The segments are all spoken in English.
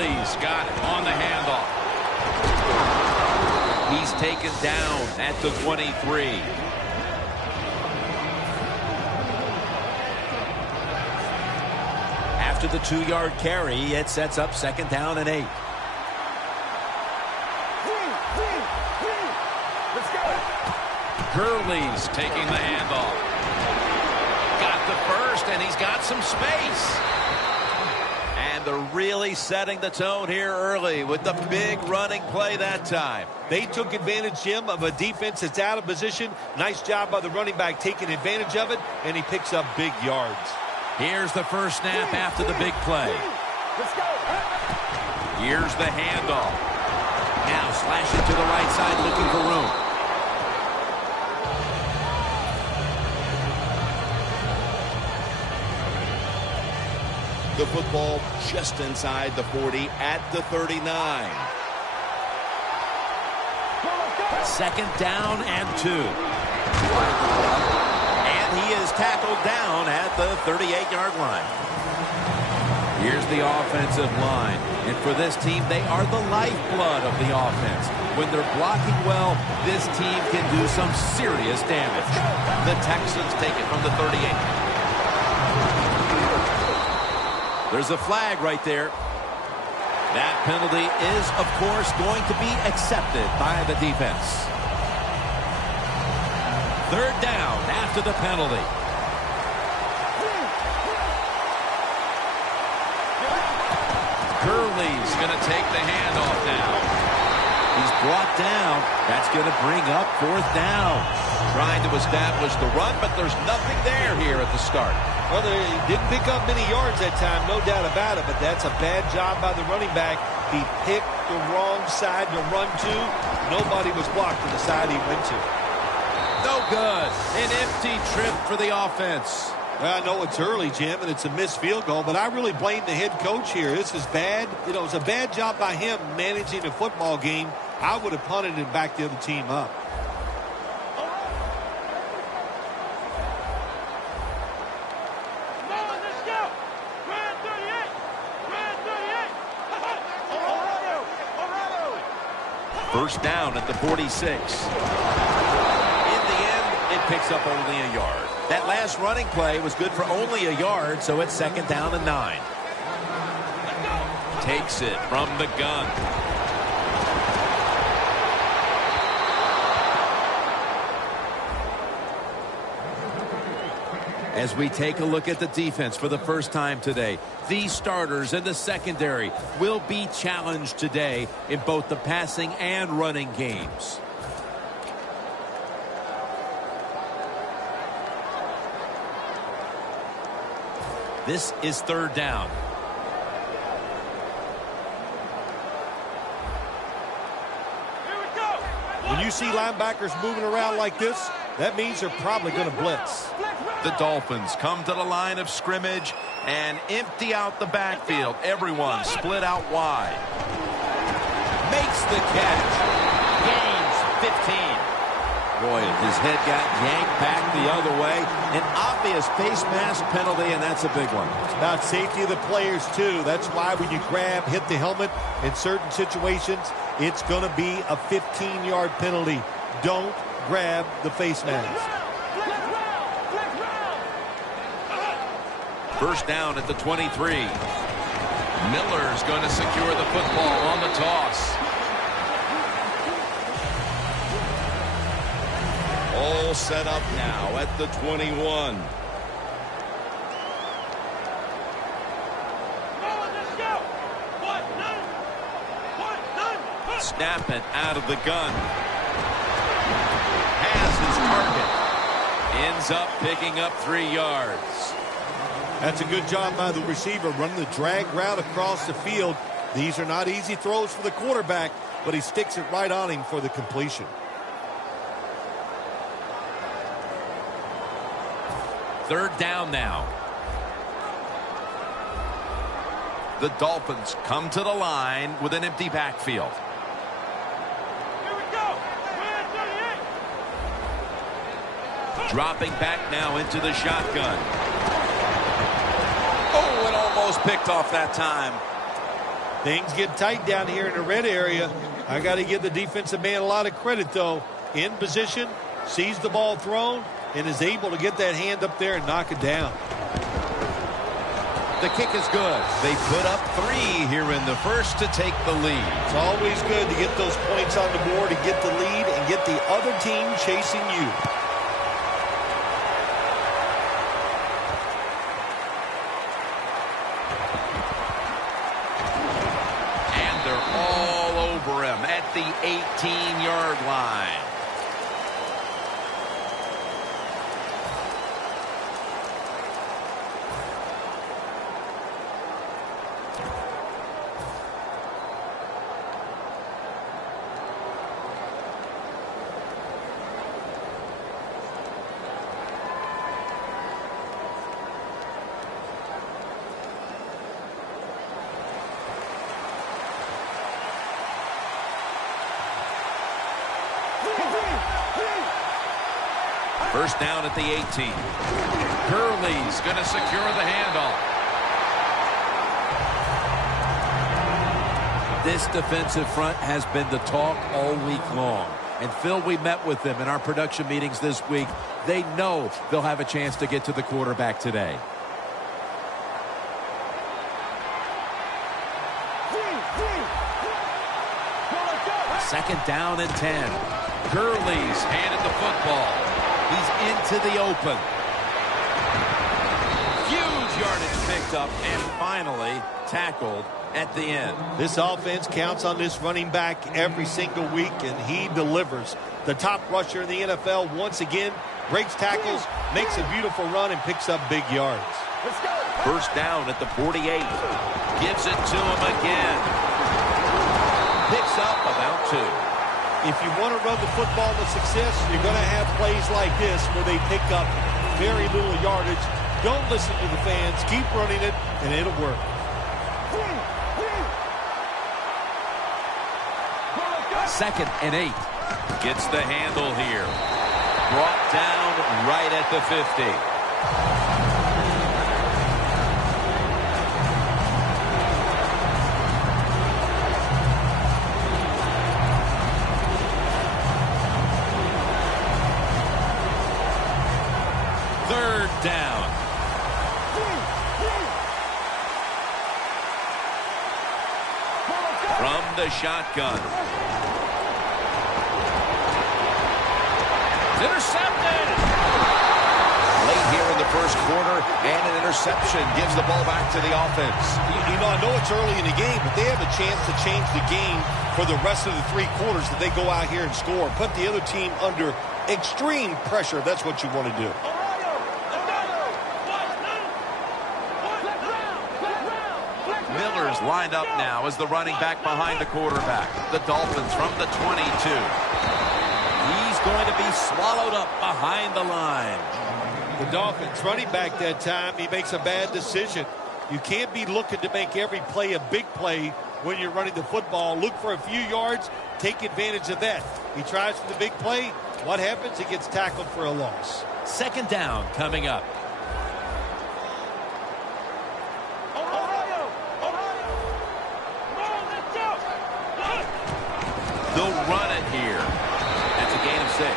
Gurley's got it on the handoff. He's taken down at the 23. After the 2-yard carry, it sets up 2nd down and 8. Gurley's taking the handoff. Got the first, and he's got some space. And they're really setting the tone here early with the big running play that time. They took advantage, Jim, of a defense that's out of position. Nice job by the running back taking advantage of it, and he picks up big yards. Here's the first snap after the big play. Here's the handoff. Now slash it to the right side, looking for room. The football just inside the 40 at the 39. 2nd down and 2. And he is tackled down at the 38-yard line. Here's the offensive line. And for this team, they are the lifeblood of the offense. When they're blocking well, this team can do some serious damage. The Texans take it from the 38. There's a flag right there. That penalty is, of course, going to be accepted by the defense. 3rd down after the penalty. Gurley's going to take the handoff now. He's brought down. That's going to bring up 4th down. Trying to establish the run, but there's nothing there here at the start. Well, they didn't pick up many yards that time, no doubt about it, but that's a bad job by the running back. He picked the wrong side to run to. Nobody was blocked to the side he went to. No good. An empty trip for the offense. Well, I know it's early, Jim, and it's a missed field goal, but I really blame the head coach here. This is bad. You know, it's a bad job by him managing a football game. I would have punted and backed the other team up. First down at the 46. In the end, it picks up only a yard. That last running play was good for only a yard, so it's 2nd down and 9. Takes it from the gun. As we take a look at the defense for the first time today, these starters in the secondary will be challenged today in both the passing and running games. This is 3rd down. When you see linebackers moving around like this, that means they're probably going to blitz. The Dolphins come to the line of scrimmage and empty out the backfield. Everyone split out wide. Makes the catch. Gains 15. Boy, his head got yanked back the other way. An obvious face mask penalty, and that's a big one. About safety of the players, too. That's why when you grab, hit the helmet in certain situations, it's going to be a 15-yard penalty. Don't grab the face mask. First down at the 23. Miller's going to secure the football on the toss. All set up now at the 21. Snapping out of the gun. Has his target. Ends up picking up 3 yards. That's a good job by the receiver running the drag route across the field. These are not easy throws for the quarterback, but he sticks it right on him for the completion. Third down now. The Dolphins come to the line with an empty backfield. Dropping back now into the shotgun. Oh, it almost picked off that time. Things get tight down here in the red area. I got to give the defensive man a lot of credit, though. In position, sees the ball thrown, and is able to get that hand up there and knock it down. The kick is good. They put up 3 here in the first to take the lead. It's always good to get those points on the board and get the lead and get the other team chasing you. And they're all over him at the 18-yard line. First down at the 18. Gurley's going to secure the handoff. This defensive front has been the talk all week long. And Phil, we met with them in our production meetings this week. They know they'll have a chance to get to the quarterback today. Second down and 10. Gurley's handed the football. He's into the open. Huge yardage picked up and finally tackled at the end. This offense counts on this running back every single week, and he delivers. The top rusher in the NFL once again breaks tackles, makes a beautiful run, and picks up big yards. First down at the 48. Gives it to him again. Picks up about 2. If you want to run the football with success, you're going to have plays like this where they pick up very little yardage. Don't listen to the fans. Keep running it, and it'll work. Second and 8. Gets the handle here. Brought down right at the 50. Third down. From the shotgun. Intercepted. Late here in the first quarter, and an interception gives the ball back to the offense. You know, I know it's early in the game, but they have a chance to change the game for the rest of the 3 quarters that they go out here and score. Put the other team under extreme pressure if that's what you want to do. Miller's lined up now as the running back behind the quarterback. The Dolphins from the 22. He's going to be swallowed up behind the line. The Dolphins running back that time, he makes a bad decision. You can't be looking to make every play a big play when you're running the football. Look for a few yards, take advantage of that. He tries for the big play. What happens? He gets tackled for a loss. Second down coming up. They'll run it here. That's a gain of 6.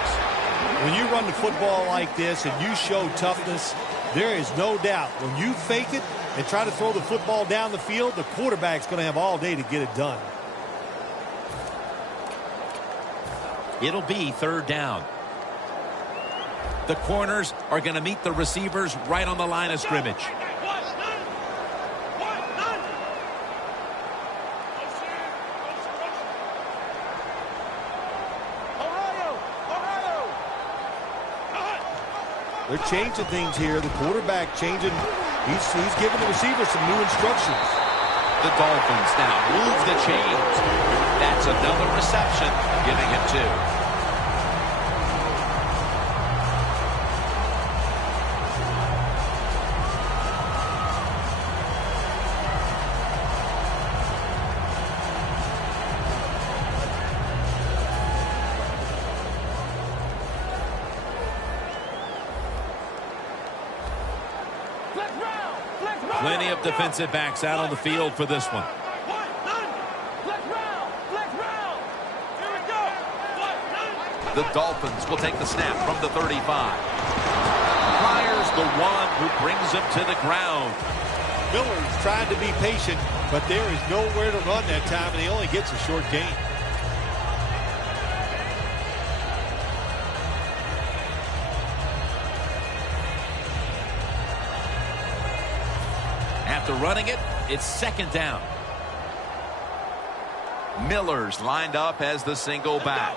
When you run the football like this and you show toughness, there is no doubt when you fake it and try to throw the football down the field, the quarterback's going to have all day to get it done. It'll be third down. The corners are going to meet the receivers right on the line of scrimmage. They're changing things here. The quarterback changing. He's giving the receiver some new instructions. The Dolphins now move the chains. That's another reception, giving him 2. Plenty of defensive backs out on the field for this one. The Dolphins will take the snap from the 35. Fires the one who brings him to the ground. Miller's trying to be patient, but there is nowhere to run that time, and he only gets a short gain. After running it, it's second down. Miller's lined up as the single back.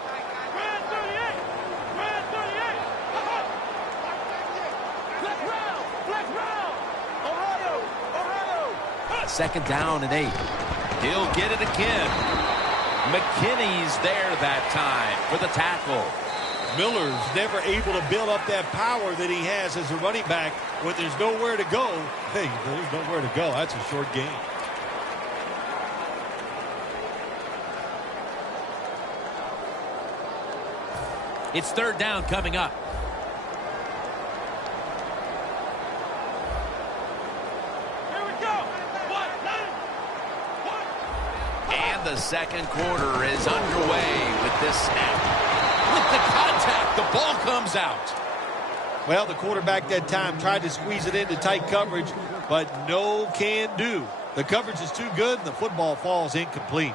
Second down and 8. He'll get it again. McKinney's there that time for the tackle. Miller's never able to build up that power that he has as a running back when there's nowhere to go. Hey, there's nowhere to go. That's a short gain. It's third down coming up. The second quarter is underway with this snap. With the contact, the ball comes out. Well, the quarterback that time tried to squeeze it into tight coverage, but no can do. The coverage is too good, and the football falls incomplete.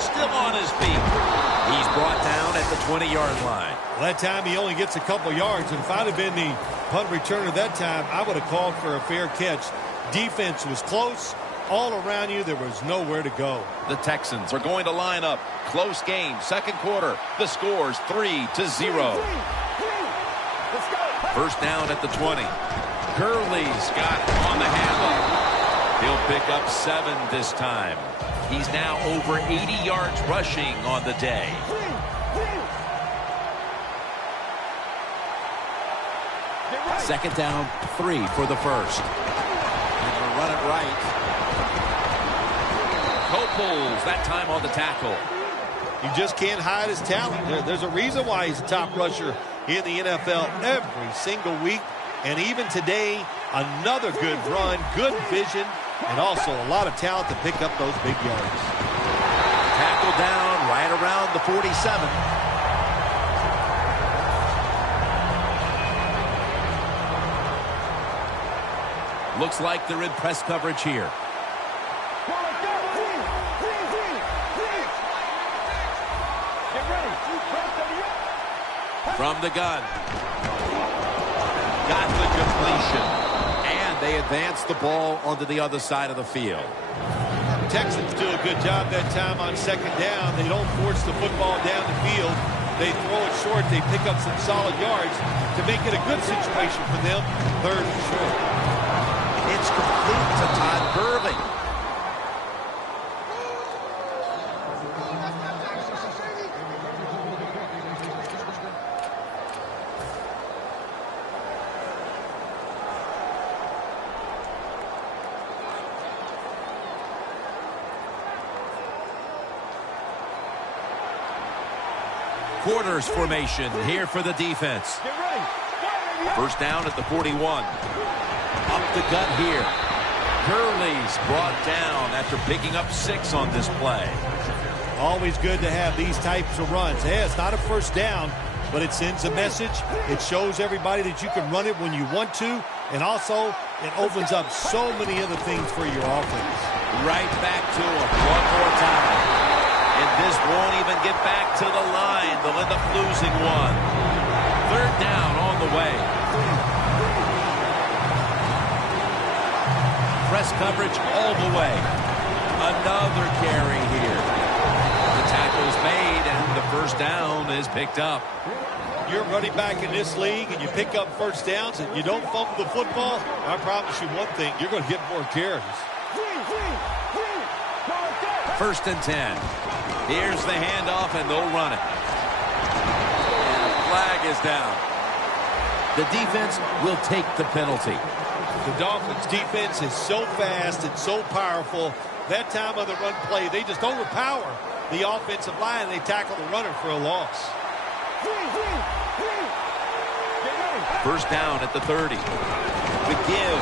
Still on his feet. He's brought down at the 20-yard line. Well, that time he only gets a couple yards, and if I'd have been the punt returner that time, I would have called for a fair catch. Defense was close. All around you, there was nowhere to go. The Texans are going to line up. Close game, second quarter. The score's 3-0. First down at the 20. Gurley's got it on the handoff. He'll pick up 7 this time. He's now over 80 yards rushing on the day. Second down, 3 for the first. And they'll run it right. Coples, that time on the tackle. You just can't hide his talent. There's a reason why he's a top rusher in the NFL every single week. And even today, another good run, good vision, and also a lot of talent to pick up those big yards. Tackle down right around the 47. Looks like they're in press coverage here. From the gun. Got the completion. And they advance the ball onto the other side of the field. Texans do a good job that time on second down. They don't force the football down the field. They throw it short. They pick up some solid yards to make it a good situation for them. Third and short. It's complete to Todd Gurley. Quarters formation here for the defense. First down at the 41. Up the gut here. Gurley's brought down after picking up 6 on this play. Always good to have these types of runs. Hey, it's not a first down, but it sends a message. It shows everybody that you can run it when you want to, and also it opens up so many other things for your offense. Right back to him one more time. And this won't even get back to the line. They'll end up losing one. Third down on the way. Press coverage all the way. Another carry here. The tackle's made, and the first down is picked up. You're running back in this league, and you pick up first downs, and you don't fumble the football. I promise you one thing, you're going to get more carries. First and 10. Here's the handoff, and they'll run it. And a flag is down. The defense will take the penalty. The Dolphins' defense is so fast and so powerful. That time on the run play, they just overpower the offensive line, and they tackle the runner for a loss. First down at the 30. to give.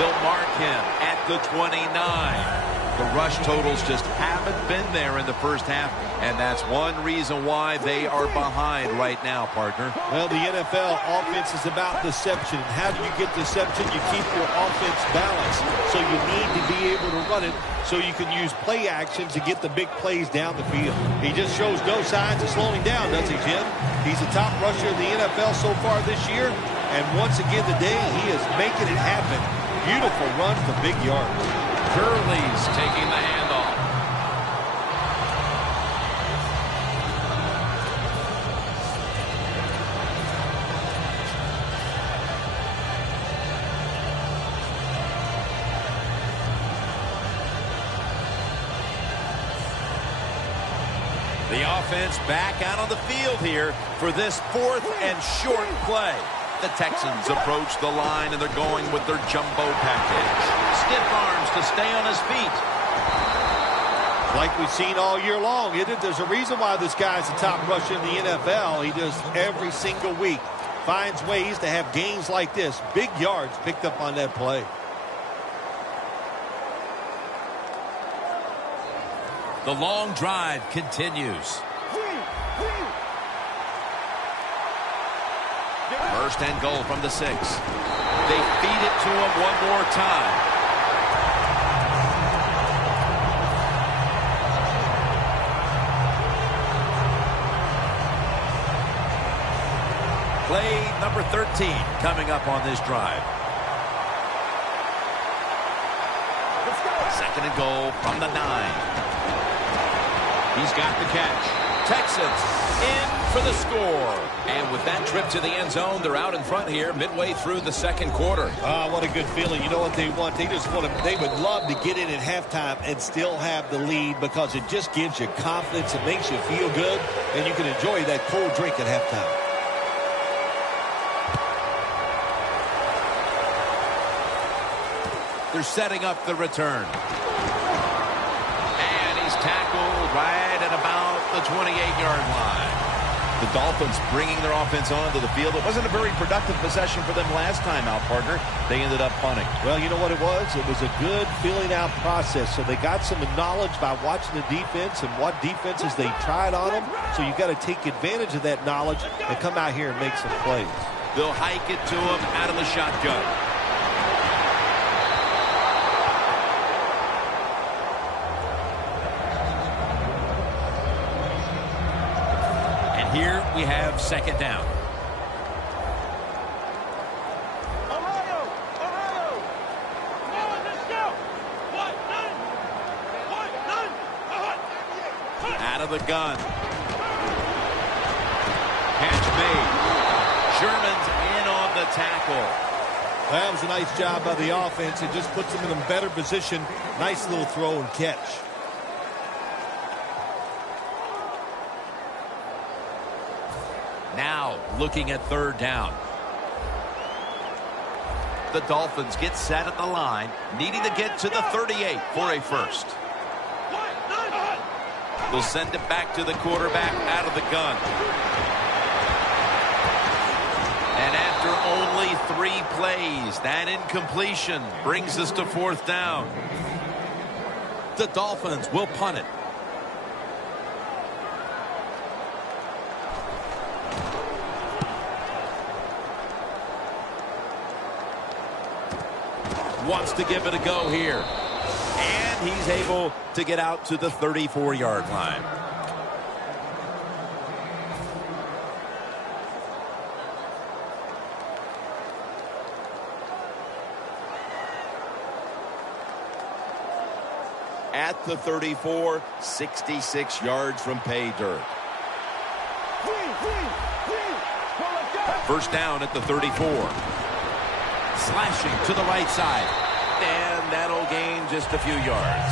They'll mark him at the 29. The rush totals just haven't been there in the first half, and that's one reason why they are behind right now, partner. Well, the NFL offense is about deception. How do you get deception? You keep your offense balanced. So you need to be able to run it so you can use play action to get the big plays down the field. He just shows no signs of slowing down, does he, Jim? He's the top rusher in the NFL so far this year, and once again today, he is making it happen. Beautiful run for big yards. Gurley's taking the handoff. The offense back out on the field here for this 4th and short play. The Texans approach the line, and they're going with their jumbo package. Stiff arms to stay on his feet. Like we've seen all year long, there's a reason why this guy's the top rusher in the NFL. He does every single week. Finds ways to have gains like this. Big yards picked up on that play. The long drive continues. First and goal from the 6. They feed it to him one more time. Play number 13 coming up on this drive. Second and goal from the 9. He's got the catch. Texans in for the score. And with that trip to the end zone, they're out in front here midway through the second quarter. What a good feeling. You know what they want? They would love to get in at halftime and still have the lead, because it just gives you confidence. It makes you feel good, and you can enjoy that cold drink at halftime. They're setting up the return. And he's tackled right at about the 28-yard line. The Dolphins bringing their offense onto the field. It wasn't a very productive possession for them last time out, partner. They ended up punting. Well, you know what it was? It was a good filling out process. So they got some knowledge by watching the defense and what defenses they tried on them. So you got to take advantage of that knowledge and come out here and make some plays. They'll hike it to him out of the shotgun. Here we have second down. Out of the gun. Catch made. Sherman's in on the tackle. That was a nice job by the offense. It just puts them in a better position. Nice little throw and catch. Now looking at third down. The Dolphins get set at the line, needing to get to the 38 for a first. They'll send it back to the quarterback out of the gun. And after only 3 plays, that incompletion brings us to fourth down. The Dolphins will punt it. Wants to give it a go here. And he's able to get out to the 34-yard line. At the 34, 66 yards from pay dirt. First down at the 34. Slashing to the right side. And that'll gain just a few yards.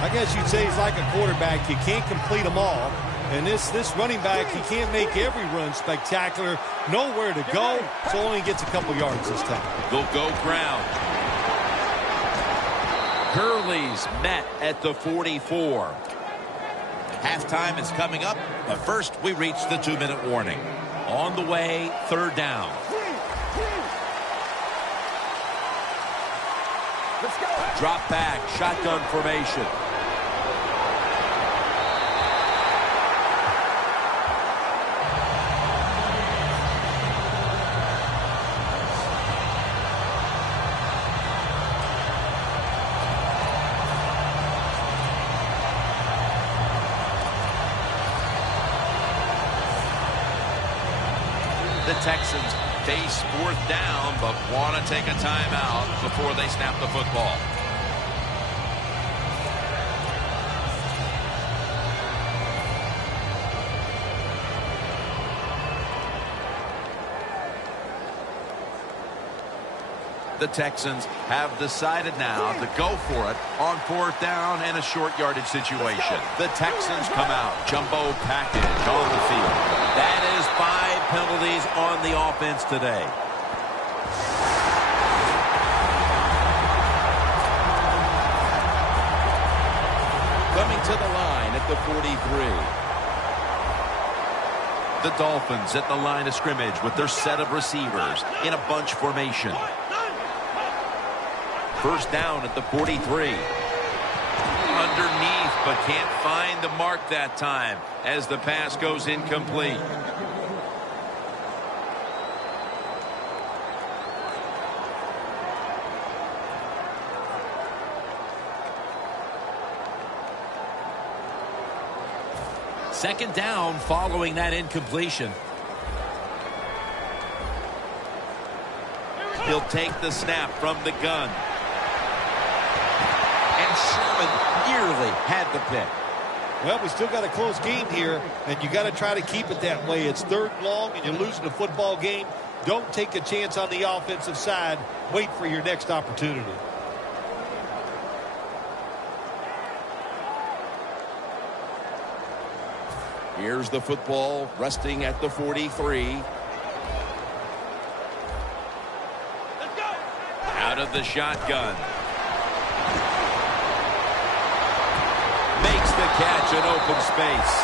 I guess you'd say he's like a quarterback. You can't complete them all. And this running back, he can't make every run spectacular. Nowhere to go, so only gets a couple yards this time. They'll go ground. Gurley's met at the 44. Halftime is coming up, but first we reach the 2-minute warning. On the way, third down. Drop back, shotgun formation. The Texans face 4th down, but want to take a timeout before they snap the football. The Texans have decided now to go for it on 4th down and a short yardage situation. The Texans come out. Jumbo package on the field. That is 5 penalties on the offense today. Coming to the line at the 43. The Dolphins at the line of scrimmage with their set of receivers in a bunch formation. 1st down at the 43. Underneath, but can't find the mark that time as the pass goes incomplete. Second down following that incompletion. He'll take the snap from the gun. And Sherman nearly had the pick. Well, we still got a close game here, and you got to try to keep it that way. It's 3rd and long, and you're losing a football game. Don't take a chance on the offensive side. Wait for your next opportunity. Here's the football resting at the 43. Out of the shotgun. Makes the catch in open space.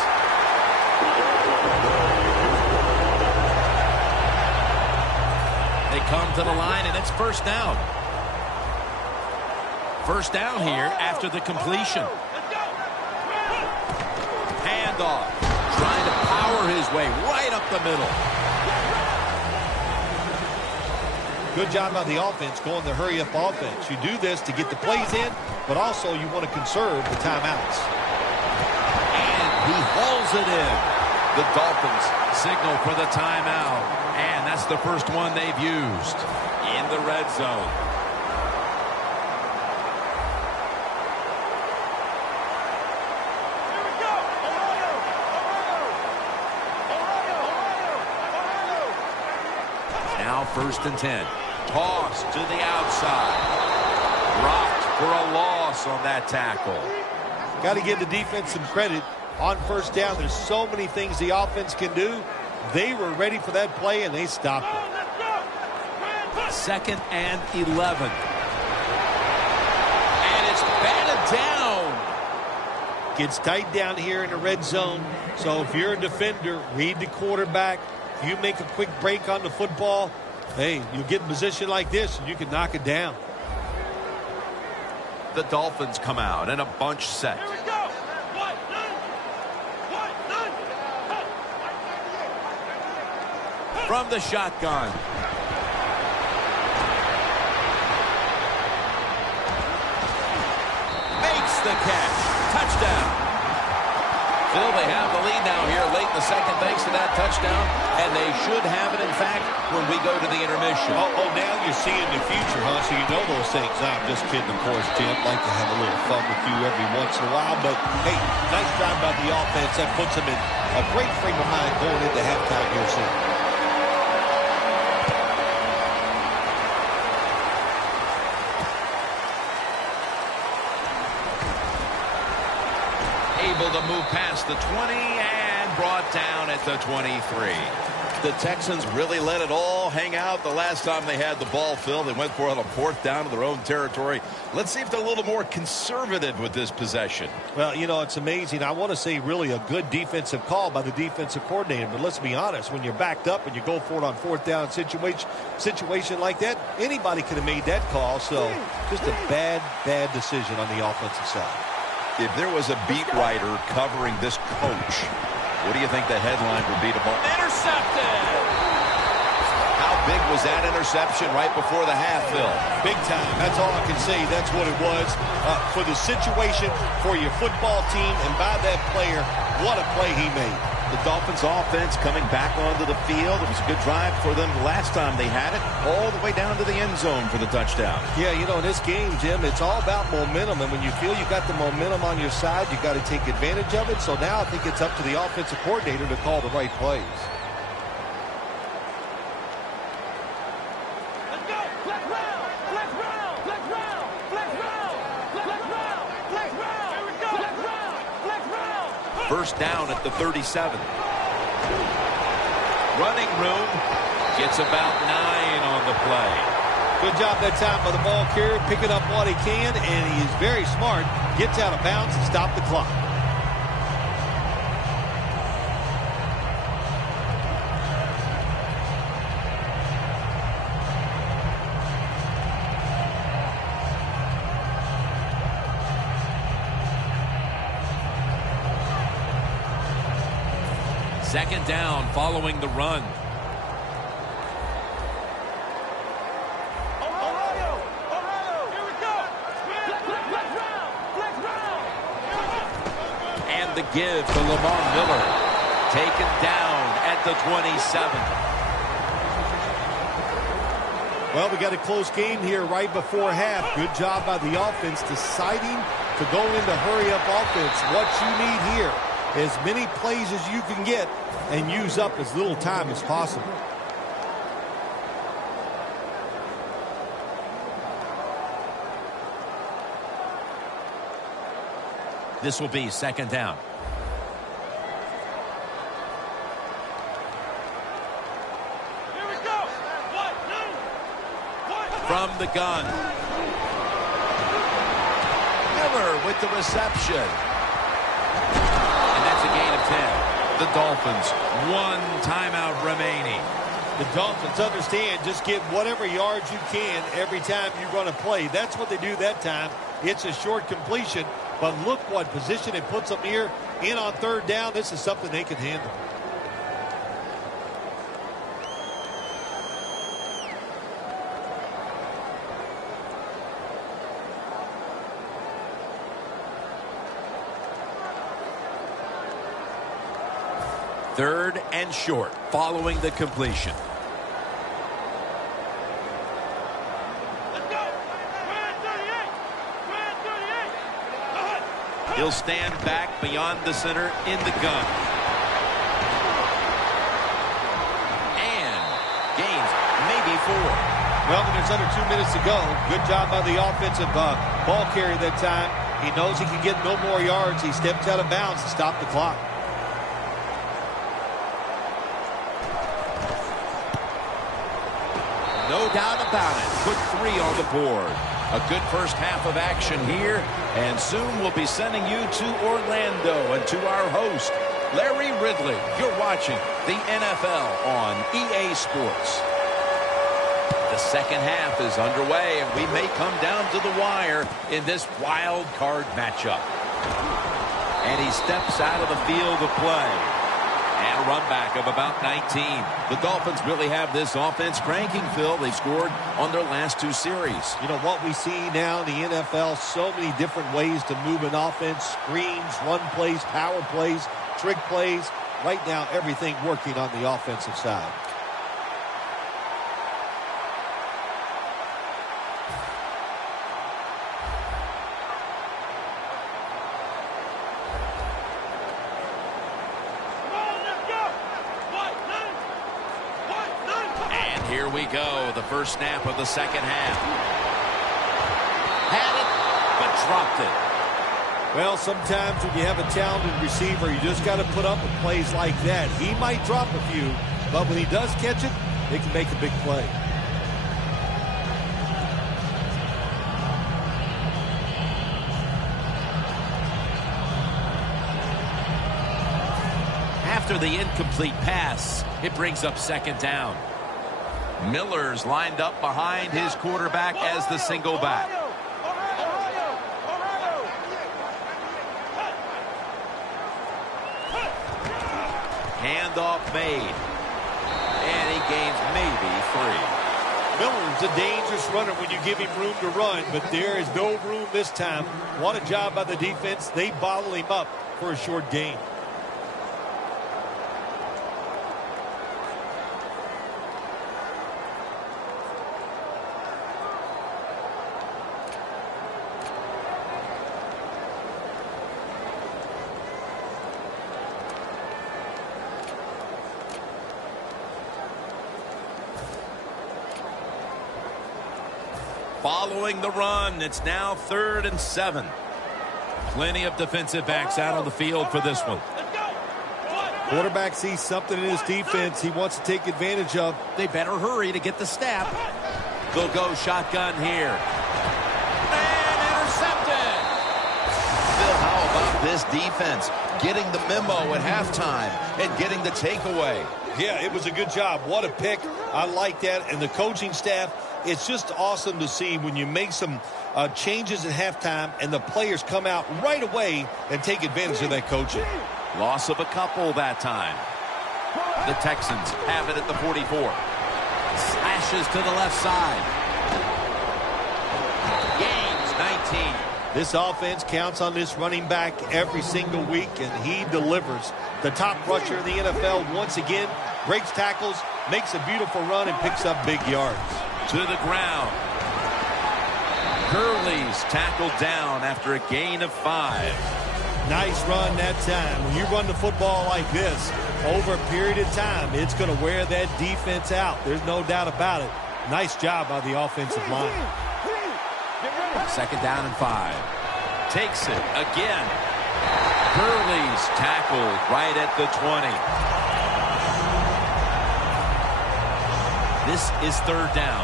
They come to the line, and it's 1st down. 1st down here after the completion. Handoff. Trying to power his way right up the middle. Good job by the offense going the hurry-up offense. You do this to get the plays in, but also you want to conserve the timeouts. And he hauls it in. The Dolphins signal for the timeout. And that's the first one they've used in the red zone. Now 1st and 10. Toss to the outside. Rocked for a loss on that tackle. Got to give the defense some credit. On 1st down, there's so many things the offense can do. They were ready for that play, and they stopped it. 2nd and 11. And it's batted down. Gets tight down here in the red zone. So if you're a defender, read the quarterback. If you make a quick break on the football, hey, you get in a position like this, and you can knock it down. The Dolphins come out in a bunch set. From the shotgun. Makes the catch. Touchdown. Phil, they have the lead now here late in the 2nd thanks to that touchdown. And they should have it, in fact, when we go to the intermission. Oh, now you're seeing the future, huh? So you know those things. I'm just kidding, of course, Jim. Like to have a little fun with you every once in a while. But, hey, nice job by the offense. That puts them in a great frame of mind going into halftime here soon. Able to move past the 20 and brought down at the 23. The Texans really let it all all hang out. The last time they had the ball, Phil, they went for it on a 4th down in their own territory. Let's see if they're a little more conservative with this possession. Well, you know, it's amazing. I want to say really a good defensive call by the defensive coordinator. But let's be honest, when you're backed up and you go for it on 4th down situation like that, anybody could have made that call. So just a bad decision on the offensive side. If there was a beat writer covering this coach, what do you think the headline would be tomorrow? Intercepted! How big was that interception right before the half, Phil? Big time. That's all I can say. That's what it was. For the situation, for your football team, and by that player, what a play he made. The Dolphins offense coming back onto the field. It was a good drive for them last time they had it, all the way down to the end zone for the touchdown. Yeah, you know, in this game, Jim, it's all about momentum. And when you feel you got the momentum on your side, you got to take advantage of it. So now I think it's up to the offensive coordinator to call the right plays. First down at the 37. Running room. Gets about 9 on the play. Good job that time by the ball carrier, picking up what he can, and he is very smart. Gets out of bounds and stop the clock. Second down following the run. And the give to Lamar Miller. Taken down at the 27. Well, we got a close game here right before half. Good job by the offense deciding to go into hurry-up offense. What you need here, as many plays as you can get and use up as little time as possible. This will be second down. Here we go. From the gun. Miller with the reception. And that's a gain of 10. The Dolphins, 1 timeout remaining. The Dolphins understand, just get whatever yards you can every time you run a play. That's what they do that time. It's a short completion, but look what position it puts them here in on 3rd down. This is something they can handle. Third and short following the completion. Let's go. He'll stand back beyond the center in the gun. And gains maybe 4. Well, when there's under 2 minutes to go, good job by the offensive ball carrier that time. He knows he can get no more yards. He steps out of bounds to stop the clock. No doubt about it. Put 3 on the board. A good first half of action here. And soon we'll be sending you to Orlando and to our host, Larry Ridley. You're watching the NFL on EA Sports. The second half is underway, and we may come down to the wire in this wild card matchup. And he steps out of the field of play. And a run back of about 19. The Dolphins really have this offense cranking, Phil. They've scored on their last 2 series. You know, what we see now in the NFL, so many different ways to move an offense. Screens, run plays, power plays, trick plays. Right now, everything working on the offensive side. Here we go, the first snap of the second half. Had it, but dropped it. Well, sometimes when you have a talented receiver, you just got to put up with plays like that. He might drop a few, but when he does catch it, they can make a big play. After the incomplete pass, it brings up second down. Miller's lined up behind his quarterback as the single back. Handoff made. And he gains maybe 3. Miller's a dangerous runner when you give him room to run, but there is no room this time. What a job by the defense. They bottle him up for a short gain. Following the run, it's now 3rd and 7. Plenty of defensive backs out on the field for this one. Quarterback sees something in his defense he wants to take advantage of. They better hurry to get the snap. They'll go shotgun here. And intercepted. Phil, how about this defense? Getting the memo at halftime and getting the takeaway. Yeah, it was a good job. What a pick. I like that. And the coaching staff, it's just awesome to see when you make some changes at halftime and the players come out right away and take advantage of that coaching. Loss of a couple that time. The Texans have it at the 44. Slashes to the left side. Gains 19. This offense counts on this running back every single week, and he delivers. The top rusher in the NFL once again breaks tackles, makes a beautiful run, and picks up big yards. To the ground. Gurley's tackled down after a gain of 5. Nice run that time. When you run the football like this over a period of time, it's going to wear that defense out. There's no doubt about it. Nice job by the offensive line. 2nd down and 5. Takes it again. Gurley's tackled right at the 20. This is 3rd down.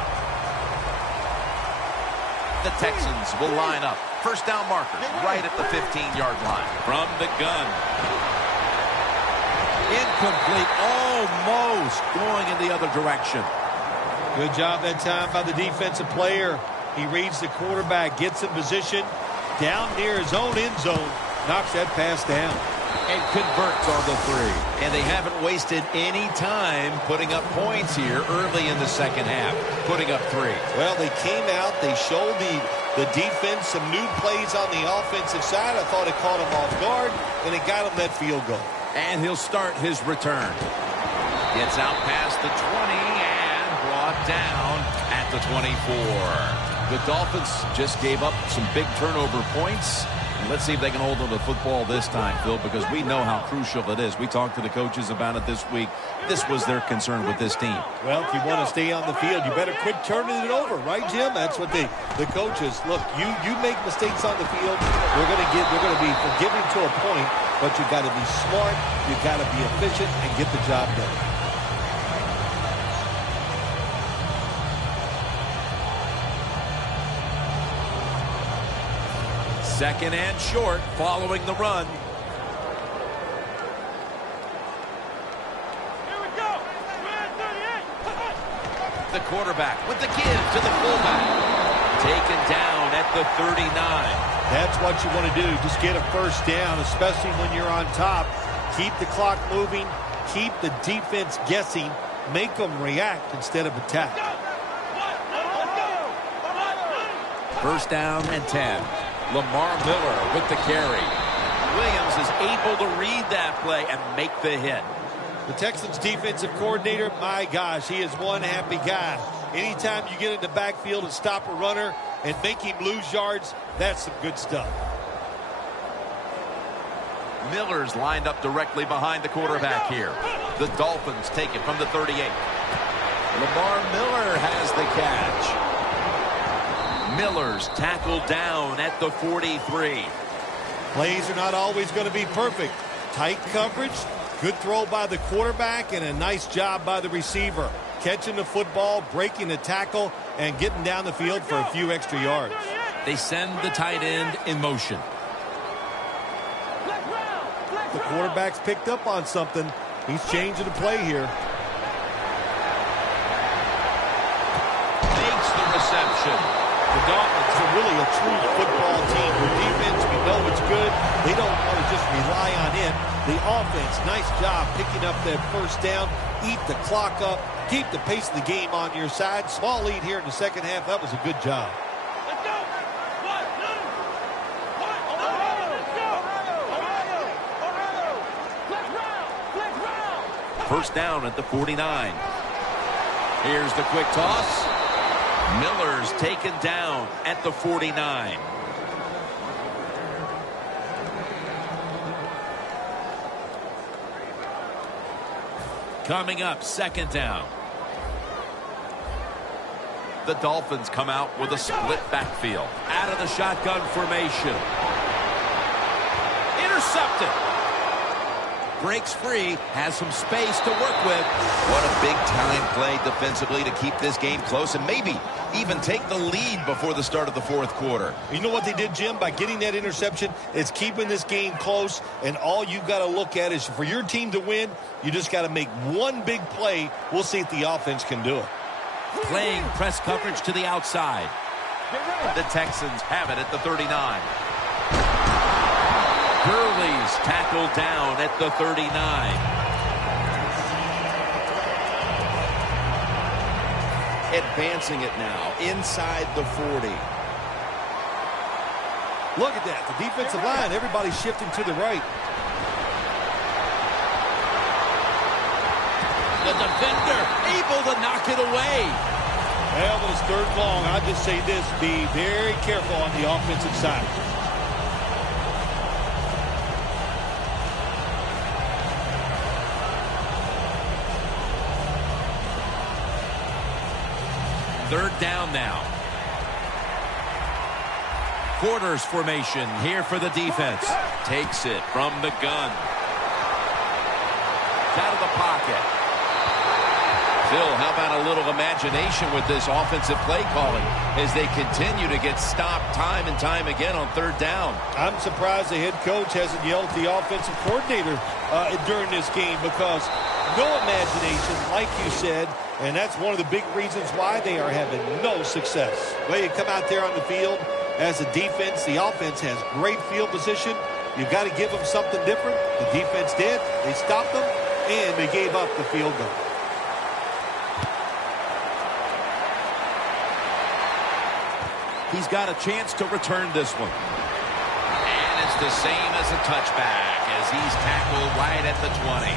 The Texans will line up. 1st down markers right at the 15-yard line. From the gun. Incomplete. Almost going in the other direction. Good job that time by the defensive player. He reads the quarterback, gets in position, down near his own end zone, knocks that pass down. And converts on the 3. And they haven't wasted any time putting up points here early in the second half. Putting up 3. Well, they came out, they showed the defense some new plays on the offensive side. I thought it caught him off guard, and it got him that field goal. And he'll start his return. Gets out past the 20 and brought down at the 24. The Dolphins just gave up some big turnover points. And let's see if they can hold on to the football this time, Phil, because we know how crucial it is. We talked to the coaches about it this week. This was their concern with this team. Well, if you want to stay on the field, you better quit turning it over, right, Jim? That's what the coaches, look, you make mistakes on the field, they're going to be forgiving to a point, but you got to be smart, you got to be efficient and get the job done. Second and short following the run. Here we go. The quarterback with the give to the fullback. Taken down at the 39. That's what you want to do. Just get a 1st down, especially when you're on top. Keep the clock moving. Keep the defense guessing. Make them react instead of attack. 1st down and 10. Lamar Miller with the carry. Williams is able to read that play and make the hit. The Texans defensive coordinator, my gosh, he is one happy guy. Anytime you get in the backfield and stop a runner and make him lose yards, that's some good stuff. Miller's lined up directly behind the quarterback here. The Dolphins take it from the 38. Lamar Miller has the catch. Miller's tackled down at the 43. Plays are not always going to be perfect. Tight coverage, good throw by the quarterback, and a nice job by the receiver. catching the football, breaking the tackle, and getting down the field for a few extra yards. They send the tight end in motion. The quarterback's picked up on something. He's changing the play here. Makes the reception. The Dolphins are really a true football team. Their defense, we know it's good. They don't want to just rely on it. The offense, nice job picking up that first down, eat the clock up, keep the pace of the game on your side. Small lead here in the second half. That was a good job. Let's go. First down at the 49. Here's the quick toss. Miller's taken down at the 49. Coming up, second down. The Dolphins come out with a split backfield. Out of the shotgun formation. Intercepted. Breaks free, has some space to work with. What a big-time play defensively to keep this game close and maybe even take the lead before the start of the fourth quarter. You know what they did, Jim? By getting that interception, it's keeping this game close, and all you got to look at is for your team to win, you just got to make one big play. We'll see if the offense can do it. Playing press coverage to the outside. The Texans have it at the 39. Gurley's tackled down at the 39. Advancing it now inside the 40. Look at that. The defensive line, everybody's shifting to the right. The defender able to knock it away. Well, when it's third long, I'll just say this. Be very careful on the offensive side. Third down now. Quarters formation here for the defense. Takes it from the gun. Out of the pocket. Phil, how about a little imagination with this offensive play calling as they continue to get stopped time and time again on third down? I'm surprised the head coach hasn't yelled at the offensive coordinator during this game because no imagination, like you said, and that's one of the big reasons why they are having no success. Well, you come out there on the field as a defense, the offense has great field position. You've got to give them something different. The defense did. They stopped them, and they gave up the field goal. He's got a chance to return this one. And it's the same as a touchback as he's tackled right at the 20.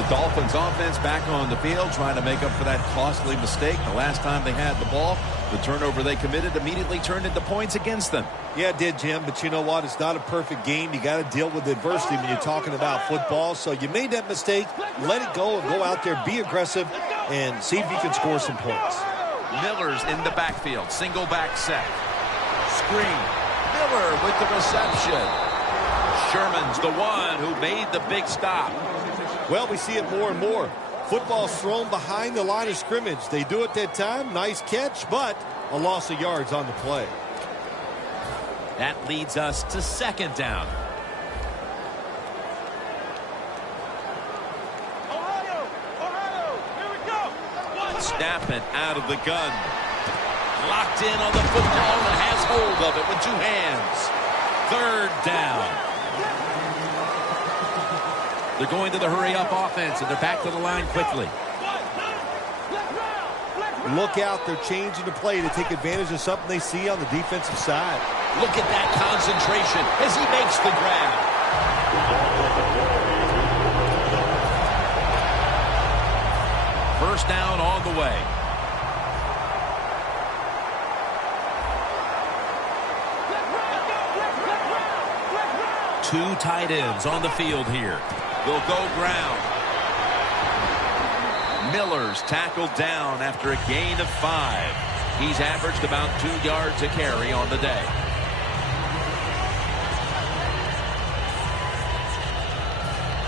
The Dolphins offense back on the field trying to make up for that costly mistake. The last time they had the ball, the turnover they committed immediately turned into points against them. Yeah, it did, Jim, but you know what? It's not a perfect game. You got to deal with adversity when you're talking about football. So you made that mistake, let it go, and go out there, be aggressive, and see if you can score some points. Miller's in the backfield, single back set. Screen. Miller with the reception. Sherman's the one who made the big stop. Well, we see it more and more. Football's thrown behind the line of scrimmage. They do it that time. Nice catch, but a loss of yards on the play. That leads us to second down. Ohio, here we go. Snap it out of the gun. Locked in on the football and has hold of it with two hands. Third down. They're going to the hurry-up offense, and they're back to the line quickly. Look out. They're changing the play to take advantage of something they see on the defensive side. Look at that concentration as he makes the grab. First down on the way. Two tight ends on the field here. Will go ground. Miller's tackled down after a gain of 5. He's averaged about 2 yards a carry on the day.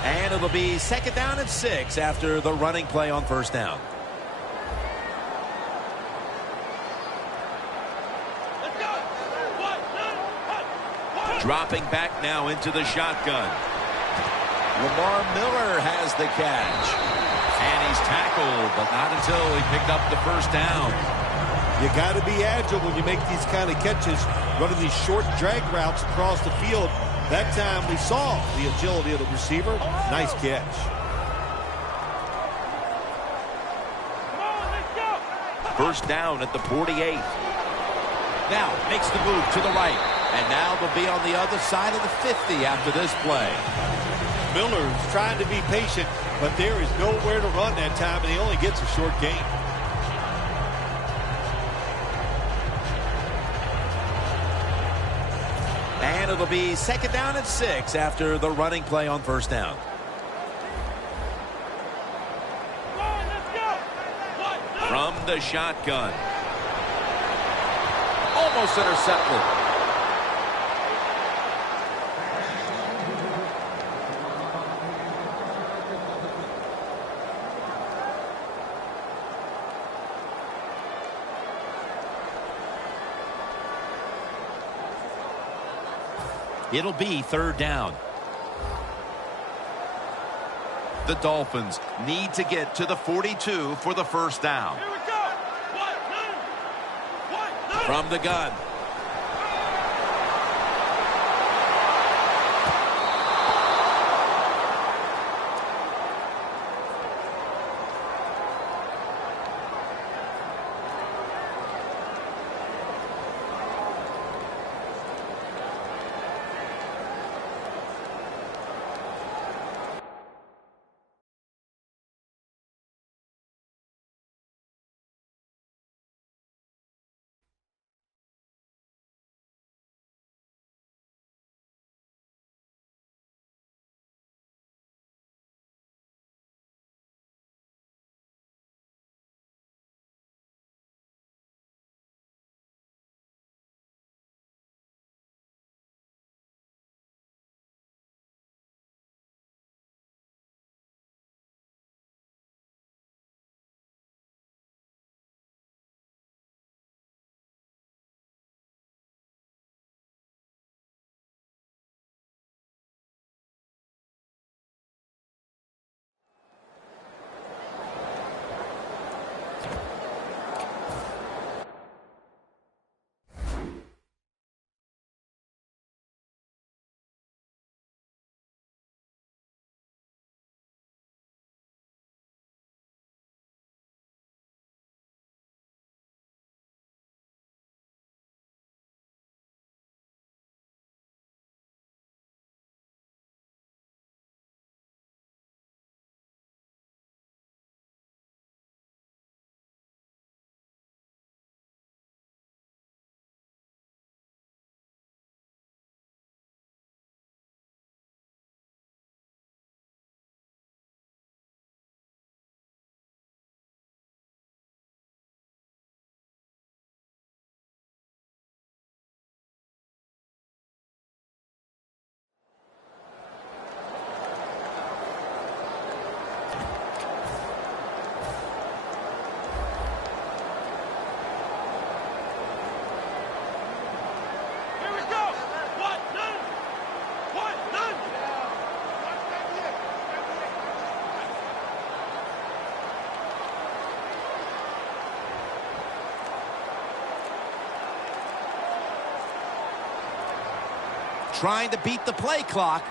And it'll be second down and 6 after the running play on first down. Dropping back now into the shotgun. Lamar Miller has the catch. And he's tackled, but not until he picked up the first down. You got to be agile when you make these kind of catches, running these short drag routes across the field. That time we saw the agility of the receiver. Nice catch. First down at the 48. Now makes the move to the right. And now they'll be on the other side of the 50 after this play. Miller's trying to be patient, but there is nowhere to run that time, and he only gets a short gain. And it'll be second down and 6 after the running play on first down. From the shotgun. Almost intercepted. It'll be third down. The Dolphins need to get to the 42 for the first down. Here we go. One, From the gun. Trying to beat the play clock.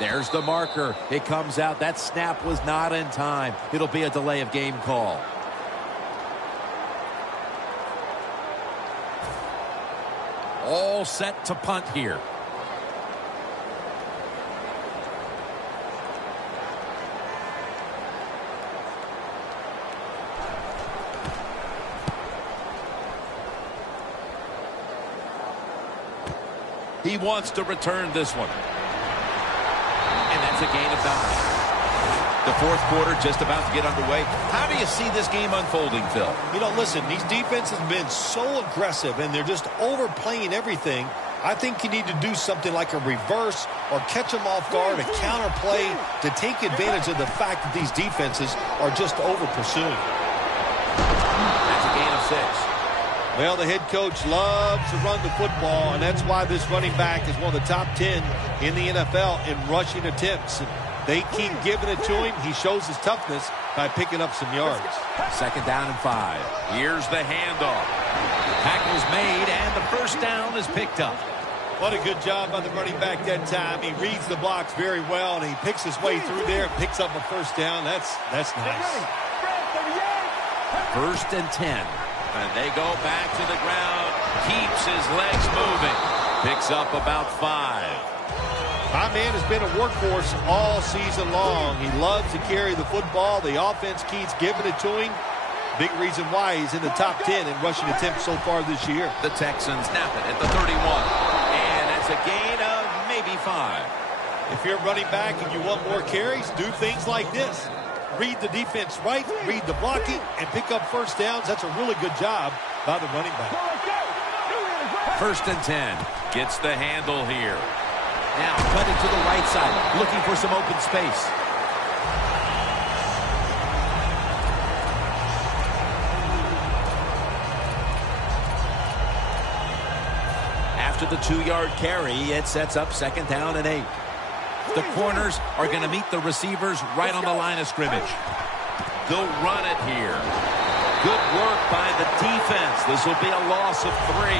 There's the marker. It comes out. That snap was not in time. It'll be a delay of game call. All set to punt here. He wants to return this one. And that's a gain of 9. The fourth quarter just about to get underway. How do you see this game unfolding, Phil? You know, listen, these defenses have been so aggressive and they're just overplaying everything. I think you need to do something like a reverse or catch them off guard, a counter play to take advantage of the fact that these defenses are just over pursuing. That's a gain of 6. Well, the head coach loves to run the football, and that's why this running back is one of the top 10 in the NFL in rushing attempts. And they keep giving it to him. He shows his toughness by picking up some yards. 2nd down and 5. Here's the handoff. Tackle's made, and the first down is picked up. What a good job by the running back that time. He reads the blocks very well, and he picks his way through there and picks up a first down. That's nice. 1st and 10. And they go back to the ground. Keeps his legs moving. Picks up about 5. My man has been a workhorse all season long. He loves to carry the football. The offense keeps giving it to him. Big reason why he's in the top 10 in rushing attempts so far this year. The Texans snap it at the 31. And that's a gain of maybe 5. If you're running back and you want more carries, do things like this. Read the defense right, read the blocking, and pick up first downs. That's a really good job by the running back. 1st and 10. Gets the handle here. Now cutting to the right side, looking for some open space. After the 2-yard carry, it sets up 2nd down and 8. The corners are going to meet the receivers right on the line of scrimmage. They'll run it here. Good work by the defense. This will be a loss of 3.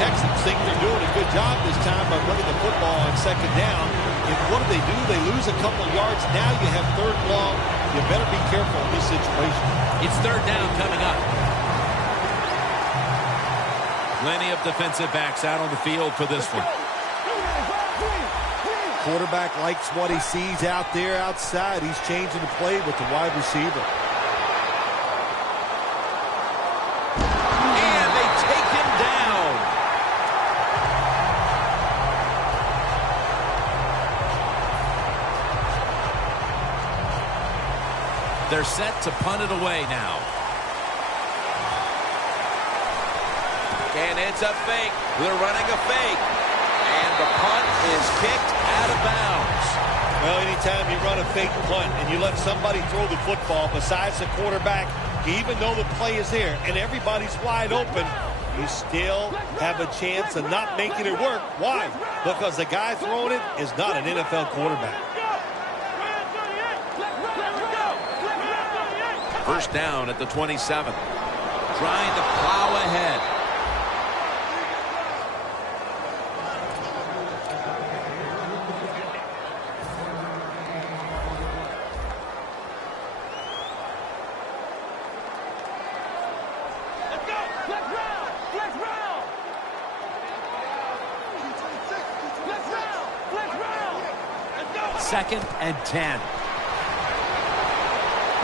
Texans think they're doing a good job this time by running the football on 2nd down. And what do? They lose a couple of yards. Now you have 3rd and long. You better be careful in this situation. It's 3rd down coming up. Plenty of defensive backs out on the field for this one. Quarterback likes what he sees out there outside. He's changing the play with the wide receiver. And they take him down. They're set to punt it away now. And it's a fake. They're running a fake. And the punt is kicked out of bounds. Well, anytime you run a fake punt and you let somebody throw the football besides the quarterback, even though the play is there and everybody's wide open, you still have a chance of not making it work. Why? Because the guy throwing it is not an NFL quarterback. 1st down at the 27. Trying to plow ahead. Second and 10.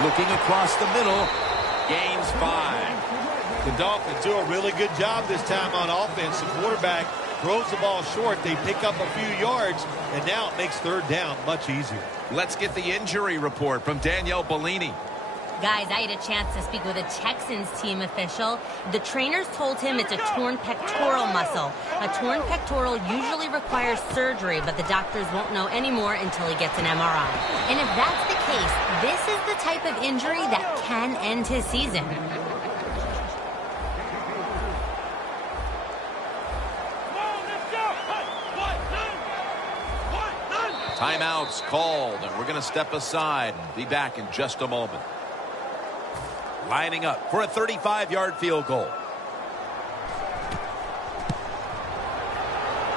Looking across the middle. Gains 5. The Dolphins do a really good job this time on offense. The quarterback throws the ball short. They pick up a few yards, and now it makes 3rd down much easier. Let's get the injury report from Danielle Bellini. Guys, I had a chance to speak with a Texans team official. The trainers told him it's a torn pectoral muscle. A torn pectoral usually requires surgery, but the doctors won't know anymore until he gets an MRI. And if that's the case, this is the type of injury that can end his season. Timeouts called, and we're going to step aside and be back in just a moment. Lining up for a 35-yard field goal.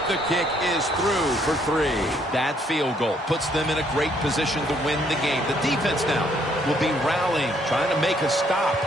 The kick is through for 3. That field goal puts them in a great position to win the game. The defense now will be rallying, trying to make a stop.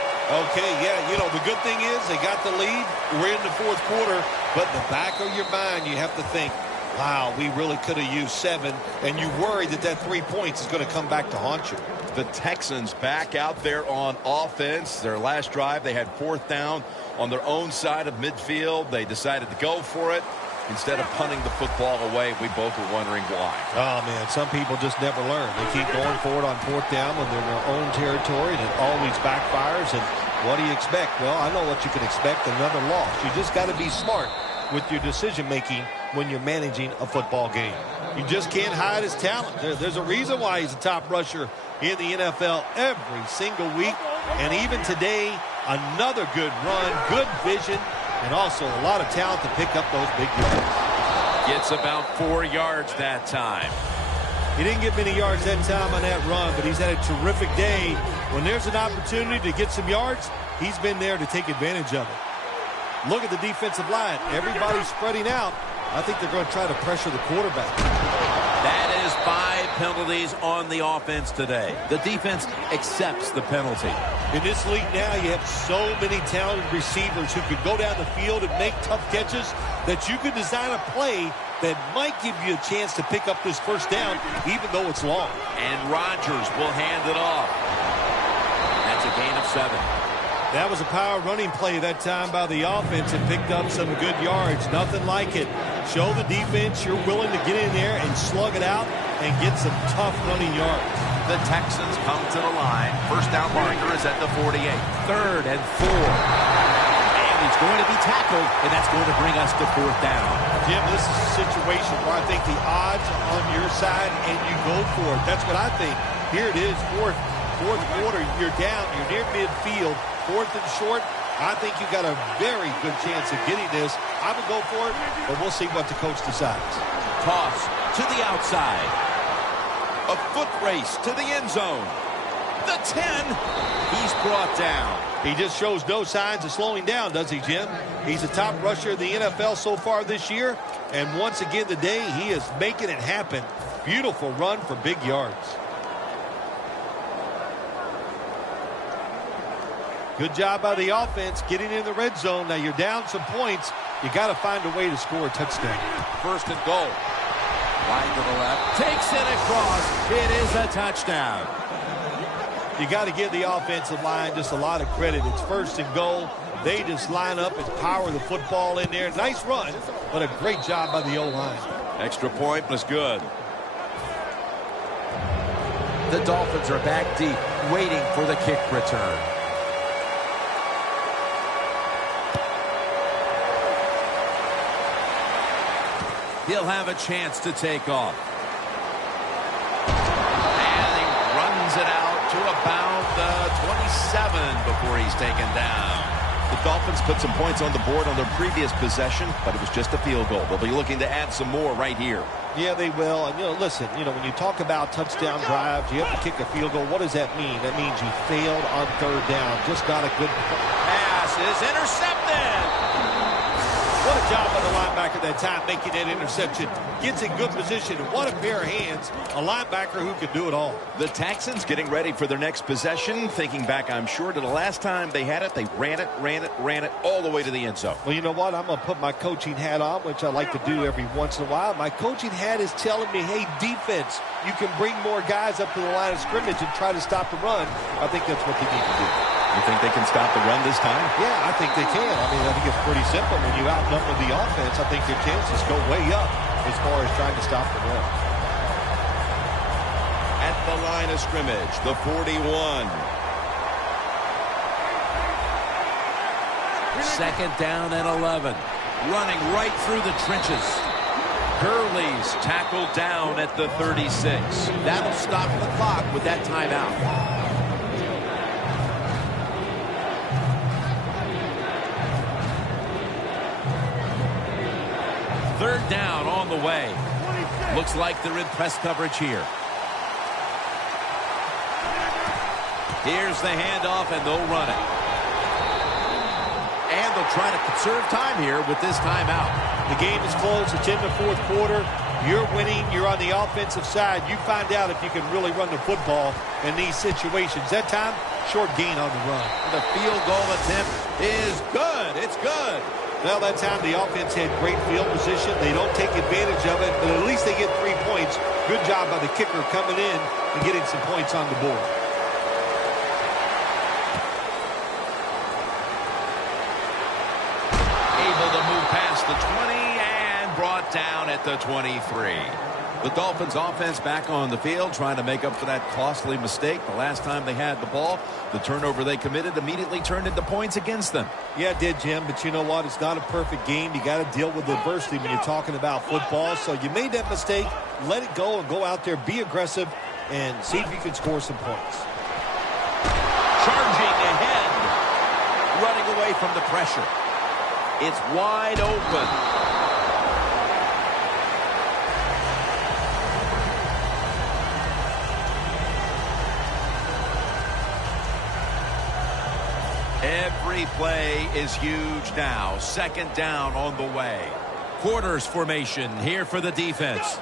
Okay, yeah, you know, the good thing is they got the lead. We're in the 4th quarter, but in the back of your mind, you have to think, wow, we really could have used 7, and you worry that that 3 points is going to come back to haunt you. The Texans back out there on offense. Their last drive, they had 4th down on their own side of midfield. They decided to go for it instead of punting the football away. We both were wondering why. Oh, man, some people just never learn. They keep going for it on 4th down when they're in their own territory, and it always backfires. And what do you expect? Well, I know what you can expect, another loss. You just got to be smart with your decision-making when you're managing a football game. You just can't hide his talent. There's a reason why he's a top rusher in the NFL every single week. And even today, Another good run, good vision, and also a lot of talent to pick up those big yards. Gets about 4 yards that time. He didn't get many yards that time on that run, but he's had a terrific day. When there's an opportunity to get some yards, he's been there to take advantage of it. Look at the defensive line. Everybody's spreading out. I think they're going to try to pressure the quarterback. That is 5 penalties on the offense today. The defense accepts the penalty. In this league now, you have so many talented receivers who could go down the field and make tough catches that you could design a play that might give you a chance to pick up this first down, even though it's long. And Rodgers will hand it off. That's a gain of 7. That was a power running play that time by the offense and picked up some good yards. Nothing like it. Show the defense you're willing to get in there and slug it out and get some tough running yards. The Texans come to the line. First down marker is at the 48. 3rd and 4. And he's going to be tackled, and that's going to bring us to 4th down. Jim, this is a situation where I think the odds are on your side and you go for it. That's what I think. Here it is, fourth quarter. You're down. You're near midfield. 4th and short. I think you got a very good chance of getting this. I would go for it, but we'll see what the coach decides. Toss to the outside. A foot race to the end zone. The 10. He's brought down. He just shows no signs of slowing down, does he, Jim? He's the top rusher of the NFL so far this year. And once again today, he is making it happen. Beautiful run for big yards. Good job by the offense getting in the red zone. Now you're down some points. You got to find a way to score a touchdown. 1st and goal. Wide to the left. Takes it across. It is a touchdown. You got to give the offensive line just a lot of credit. It's 1st and goal. They just line up and power the football in there. Nice run, but a great job by the O-line. Extra point was good. The Dolphins are back deep, waiting for the kick return. He'll have a chance to take off. And he runs it out to about the 27 before he's taken down. The Dolphins put some points on the board on their previous possession, but it was just a field goal. They'll be looking to add some more right here. Yeah, they will. And, listen, when you talk about touchdown drives, you have to kick a field goal. What does that mean? That means you failed on 3rd down. Just not a good pass is intercepted. What a job by the linebacker that time making that interception. Gets in good position. What a pair of hands. A linebacker who can do it all. The Texans getting ready for their next possession. Thinking back, I'm sure, to the last time they had it. They ran it all the way to the end zone. Well, you know what? I'm going to put my coaching hat on, which I like to do every once in a while. My coaching hat is telling me, hey, defense, you can bring more guys up to the line of scrimmage and try to stop the run. I think that's what they need to do. You think they can stop the run this time? Yeah, I think they can. I think it's pretty simple. When you outnumber the offense, I think your chances go way up as far as trying to stop the run. At the line of scrimmage, the 41. 2nd down and 11. Running right through the trenches. Gurley's tackled down at the 36. That'll stop the clock with that timeout. 3rd down on the way. Looks like they're in press coverage here. Here's the handoff, and they'll run it. And they'll try to conserve time here with this timeout. The game is close. It's in the 4th quarter. You're winning. You're on the offensive side. You find out if you can really run the football in these situations. That time, short gain on the run. The field goal attempt is good. It's good. Well, that time the offense had great field position. They don't take advantage of it, but at least they get 3 points. Good job by the kicker coming in and getting some points on the board. Able to move past the 20 and brought down at the 23. The Dolphins offense back on the field trying to make up for that costly mistake. The last time they had the ball, the turnover they committed immediately turned into points against them. Yeah, it did, Jim, but you know what? It's not a perfect game. You got to deal with adversity when you're talking about football. So you made that mistake. Let it go and go out there, be aggressive, and see if you can score some points. Charging ahead. away from the pressure. It's wide open. Every play is huge now. Second down on the way. Quarters formation here for the defense.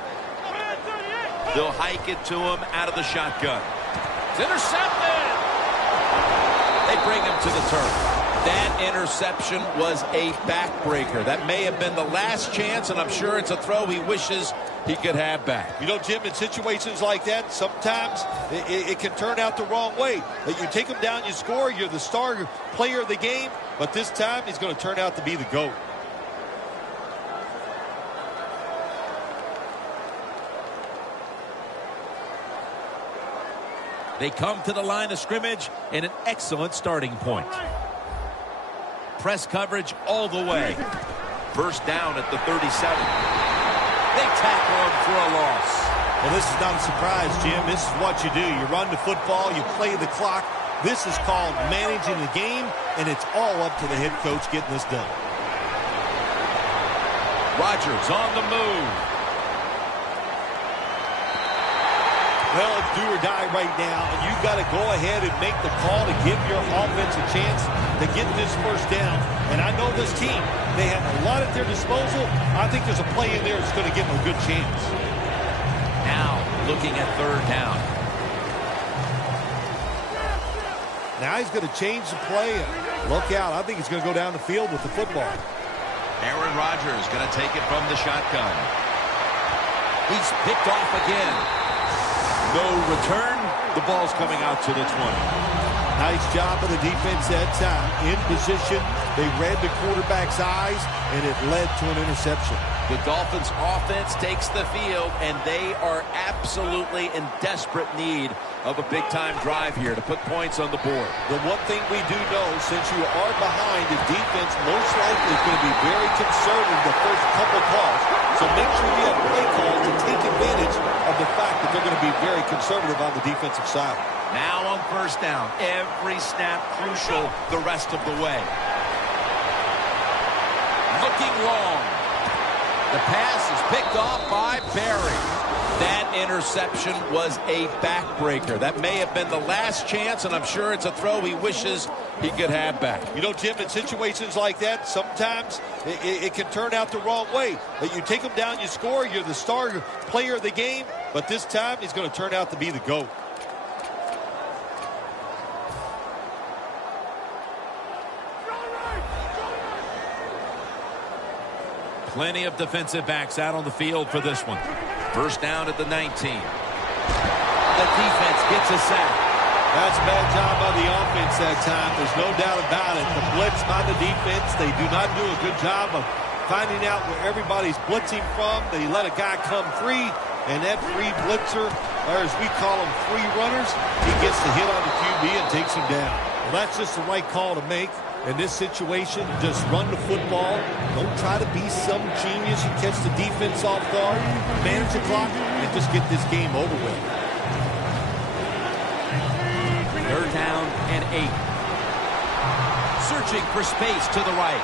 They'll hike it to him out of the shotgun. It's intercepted. They bring him to the turf. That interception was a backbreaker. That may have been the last chance, and I'm sure it's a throw he wishes he could have back. You know, Jim, in situations like that, sometimes it can turn out the wrong way. You take him down, you score, you're the star player of the game, but this time he's going to turn out to be the GOAT. They come to the line of scrimmage in an excellent starting point. Press coverage all the way. First down at the 37. They tackle him for a loss. Well, this is not a surprise, Jim. This is what you do. You run the football, you play the clock. This is called managing the game, and it's all up to the head coach getting this done. Rodgers on the move. Well, it's do or die right now, and you've got to go ahead and make the call to give your offense a chance to get this first down. And I know this team, they have a lot at their disposal. I think there's a play in there that's going to give them a good chance. Now looking at third down. Now he's going to change the play. Look out. I think he's going to go down the field with the football. Aaron Rodgers going to take it from the shotgun. He's picked off again. No return. The ball's coming out to the 20. Nice job of the defense that time. In position, they read the quarterback's eyes, and it led to an interception. The Dolphins offense takes the field, and they are absolutely in desperate need of a big-time drive here to put points on the board. The one thing we do know, since you are behind, the defense most likely is going to be very conservative the first couple calls. So make sure you have play calls to take advantage of the fact that they're going to be very conservative on the defensive side. Now on first down, every snap crucial the rest of the way. Looking long. The pass is picked off by Barry. That interception was a backbreaker. That may have been the last chance, and I'm sure it's a throw he wishes he could have back. You know, Jim, in situations like that, sometimes it can turn out the wrong way. You take them down, you score, you're the star player of the game, but this time he's going to turn out to be the GOAT. Plenty of defensive backs out on the field for this one. First down at the 19. The defense gets a sack. That's a bad job by the offense that time. There's no doubt about it. The blitz by the defense, they do not do a good job of finding out where everybody's blitzing from. They let a guy come free, and that free blitzer, or as we call them, free runners, he gets the hit on the QB and takes him down. Well, that's just the right call to make. In this situation, just run the football. Don't try to be some genius and catch the defense off guard. Manage the clock and just get this game over with. Third down and 8. Searching for space to the right.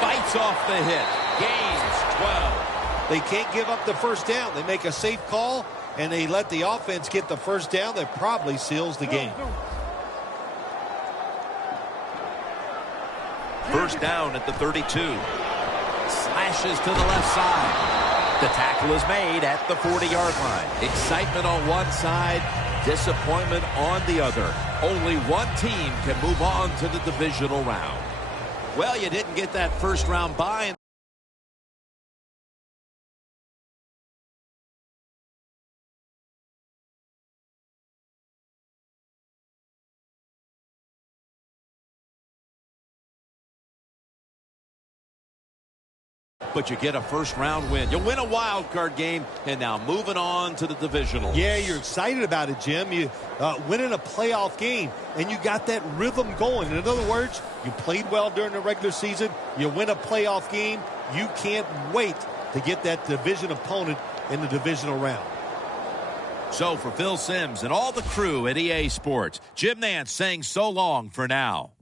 Fights off the hit. Gains 12. They can't give up the first down. They make a safe call, and they let the offense get the first down. That probably seals the game. First down at the 32. Slashes to the left side. The tackle is made at the 40-yard line. Excitement on one side, disappointment on the other. Only one team can move on to the divisional round. Well, you didn't get that first round bye. But you get a first-round win. You'll win a wild card game, and now moving on to the divisional. Yeah, you're excited about it, Jim. You winning a playoff game, and you got that rhythm going. In other words, you played well during the regular season. You win a playoff game. You can't wait to get that division opponent in the divisional round. So for Phil Simms and all the crew at EA Sports, Jim Nantz saying so long for now.